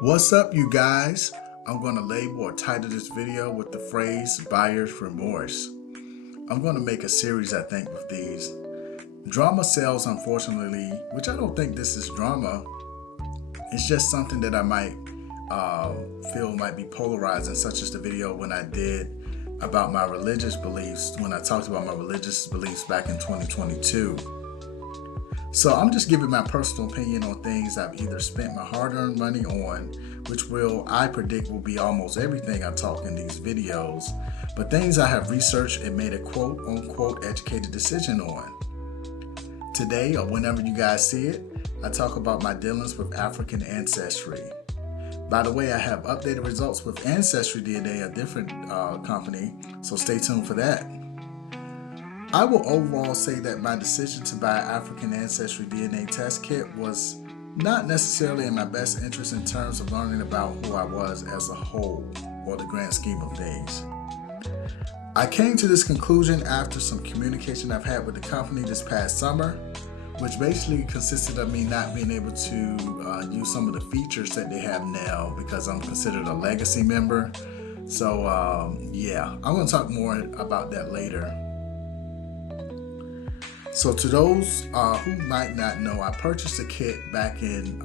What's up, you guys? I'm going to label or title this video with the phrase buyer's remorse. I'm going to make a series, I think, with these. Drama sells, unfortunately, which I don't think this is drama. It's just something that I might feel might be polarizing, such as the video when I did about my religious beliefs, when I talked about my religious beliefs back in 2022. So I'm just giving my personal opinion on things I've either spent my hard-earned money on, which I predict will be almost everything I talk in these videos, but things I have researched and made a quote-unquote educated decision on. Today, or whenever you guys see it, I talk about my dealings with African Ancestry. By the way, I have updated results with Ancestry DNA, a different company, so stay tuned for that. I will overall say that my decision to buy African Ancestry DNA test kit was not necessarily in my best interest in terms of learning about who I was as a whole, or the grand scheme of things. I came to this conclusion after some communication I've had with the company this past summer, which basically consisted of me not being able to use some of the features that they have now because I'm considered a legacy member. So yeah, I'm going to talk more about that later. So to those who might not know, I purchased a kit back in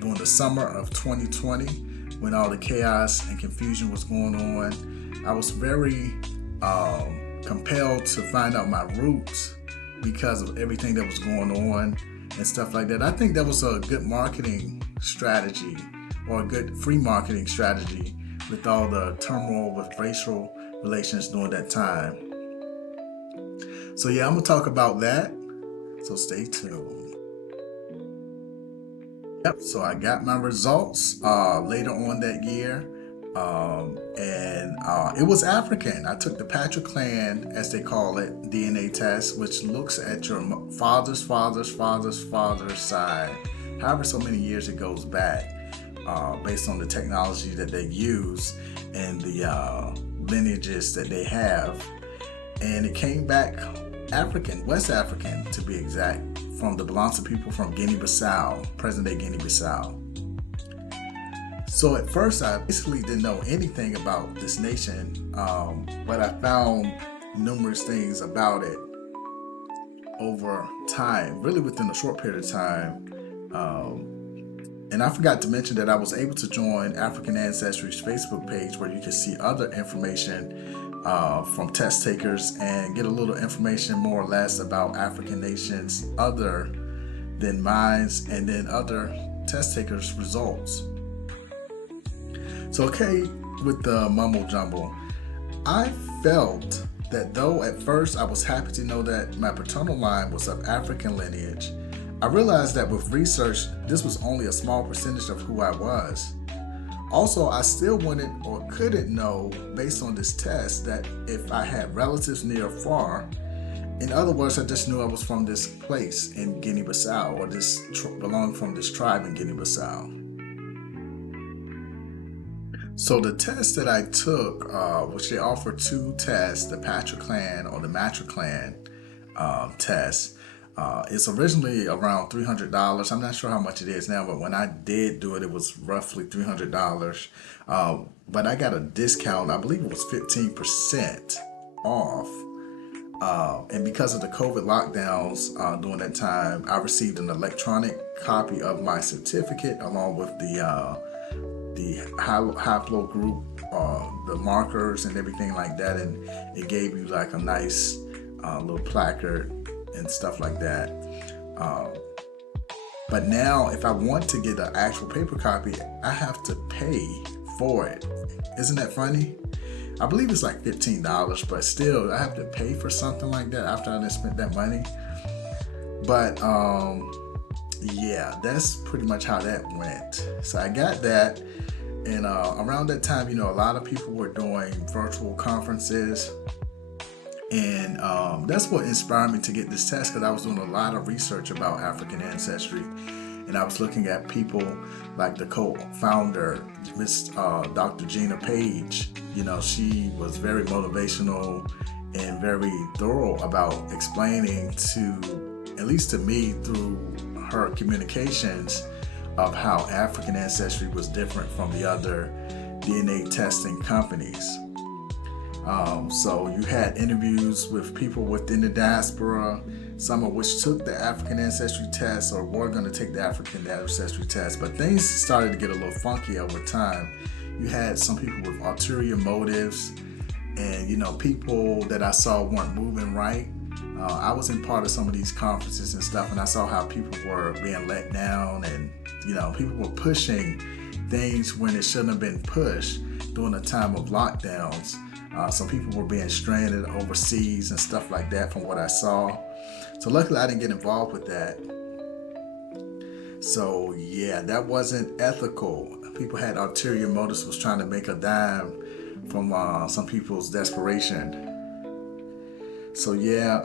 during the summer of 2020 when all the chaos and confusion was going on. I was very compelled to find out my roots because of everything that was going on and stuff like that. I think that was a good marketing strategy, or a good free marketing strategy, with all the turmoil with racial relations during that time. So yeah, I'm gonna talk about that, so stay tuned. Yep, so I got my results later on that year, and it was African. I took the Patriclan, as they call it, DNA test, which looks at your father's side, however so many years it goes back, based on the technology that they use and the lineages that they have. And it came back African, West African to be exact, from the Balansa people from Guinea-Bissau, present-day Guinea-Bissau. So at first I basically didn't know anything about this nation, but I found numerous things about it over time, really within a short period of time. And I forgot to mention that I was able to join African Ancestry's Facebook page, where you can see other information from test takers and get a little information more or less about African nations other than mine, and then other test takers' results. So okay, with the mumble jumble, I felt that though at first I was happy to know that my paternal line was of African lineage, I realized that with research, this was only a small percentage of who I was. Also, I still wanted or couldn't know, based on this test, that if I had relatives near or far. In other words, I just knew I was from this place in Guinea-Bissau, or belonged from this tribe in Guinea-Bissau. So the test that I took, which they offer two tests, the Patriclan or the Matriclan test, it's originally around $300. I'm not sure how much it is now, but when I did do it, it was roughly $300. But I got a discount. I believe it was 15% off. And because of the COVID lockdowns during that time, I received an electronic copy of my certificate along with the haplogroup, the markers and everything like that. And it gave you like a nice little placard and stuff like that. But now if I want to get an actual paper copy, I have to pay for it. Isn't that funny? I believe it's like $15, but still I have to pay for something like that after I done spent that money. But yeah, that's pretty much how that went. So I got that, and around that time, you know, a lot of people were doing virtual conferences. And that's what inspired me to get this test, because I was doing a lot of research about African ancestry, and I was looking at people like the co-founder, Miss Dr. Gina Page. You know, she was very motivational and very thorough about explaining to, at least to me, through her communications, of how African Ancestry was different from the other DNA testing companies. So you had interviews with people within the diaspora, some of which took the African Ancestry test or were going to take the African Ancestry test, but things started to get a little funky over time. You had some people with ulterior motives, and people that I saw weren't moving right. I was in part of some of these conferences and stuff, and I saw how people were being let down, and people were pushing things when it shouldn't have been pushed during a time of lockdowns. Some people were being stranded overseas and stuff like that from what I saw. So luckily I didn't get involved with that. So yeah, that wasn't ethical. People had ulterior motives, was trying to make a dime from some people's desperation. So yeah,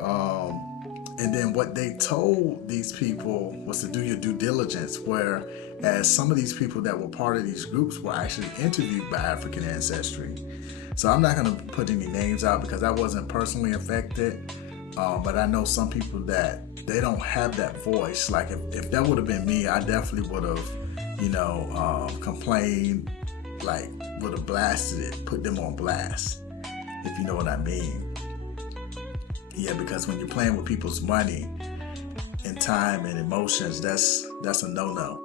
and then what they told these people was to do your due diligence, whereas some of these people that were part of these groups were actually interviewed by African Ancestry. So I'm not going to put any names out because I wasn't personally affected, but I know some people that they don't have that voice. Like if that would have been me, I definitely would have, complained, like would have blasted it, put them on blast, if you know what I mean. Yeah, because when you're playing with people's money and time and emotions, that's a no-no.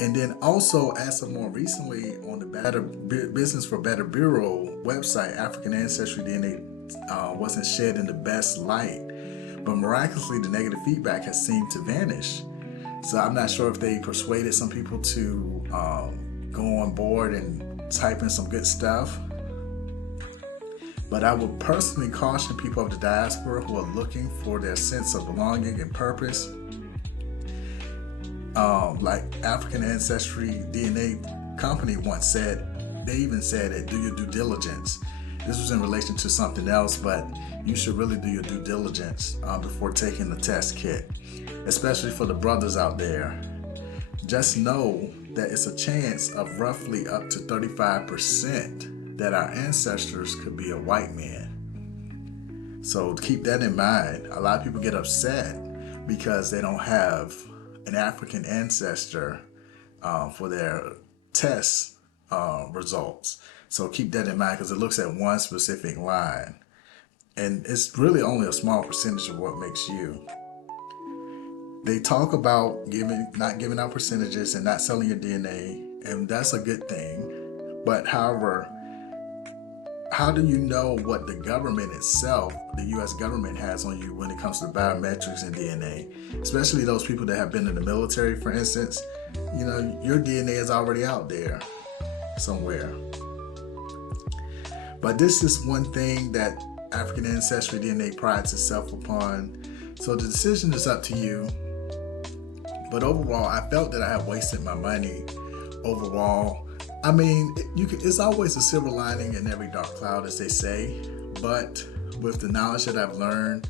And then also, as of more recently, on the Business for Better Bureau website, African Ancestry DNA wasn't shed in the best light, but miraculously the negative feedback has seemed to vanish. So I'm not sure if they persuaded some people to go on board and type in some good stuff. But I would personally caution people of the diaspora who are looking for their sense of belonging and purpose. Like African Ancestry DNA company once said, they even said it, do your due diligence. This was in relation to something else, but you should really do your due diligence before taking the test kit, especially for the brothers out there. Just know that it's a chance of roughly up to 35% that our ancestors could be a white man. So keep that in mind. A lot of people get upset because they don't have an African ancestor for their test results. So keep that in mind because it looks at one specific line. And it's really only a small percentage of what makes you. They talk about not giving out percentages and not selling your DNA, and that's a good thing. But however, how do you know what the government itself, the U.S. government, has on you when it comes to biometrics and DNA? Especially those people that have been in the military, for instance. Your DNA is already out there somewhere. But this is one thing that African Ancestry DNA prides itself upon. So the decision is up to you. But overall, I felt that I had wasted my money overall. I mean, it's always a silver lining in every dark cloud, as they say. But with the knowledge that I've learned,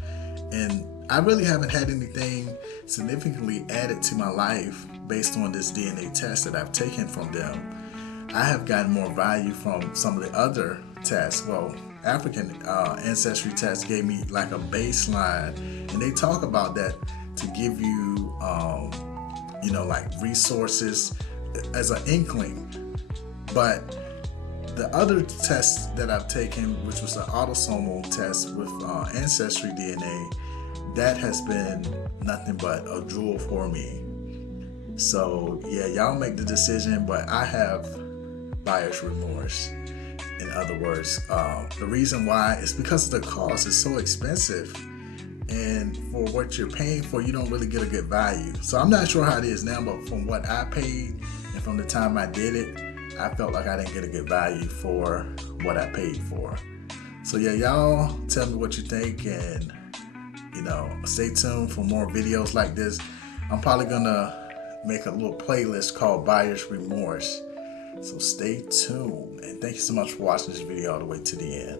and I really haven't had anything significantly added to my life based on this DNA test that I've taken from them. I have gotten more value from some of the other tests. Well, African Ancestry tests gave me like a baseline, and they talk about that to give you, like resources as an inkling. But the other test that I've taken, which was an autosomal test with Ancestry DNA, that has been nothing but a jewel for me. So yeah, y'all make the decision, but I have buyer's remorse. In other words, the reason why is because of the cost. It's so expensive, and for what you're paying for, you don't really get a good value. So I'm not sure how it is now, but from what I paid and from the time I did it, I felt like I didn't get a good value for what I paid for. So yeah, y'all tell me what you think, and stay tuned for more videos like this. I'm probably gonna make a little playlist called Buyer's Remorse. So stay tuned, and thank you so much for watching this video all the way to the end.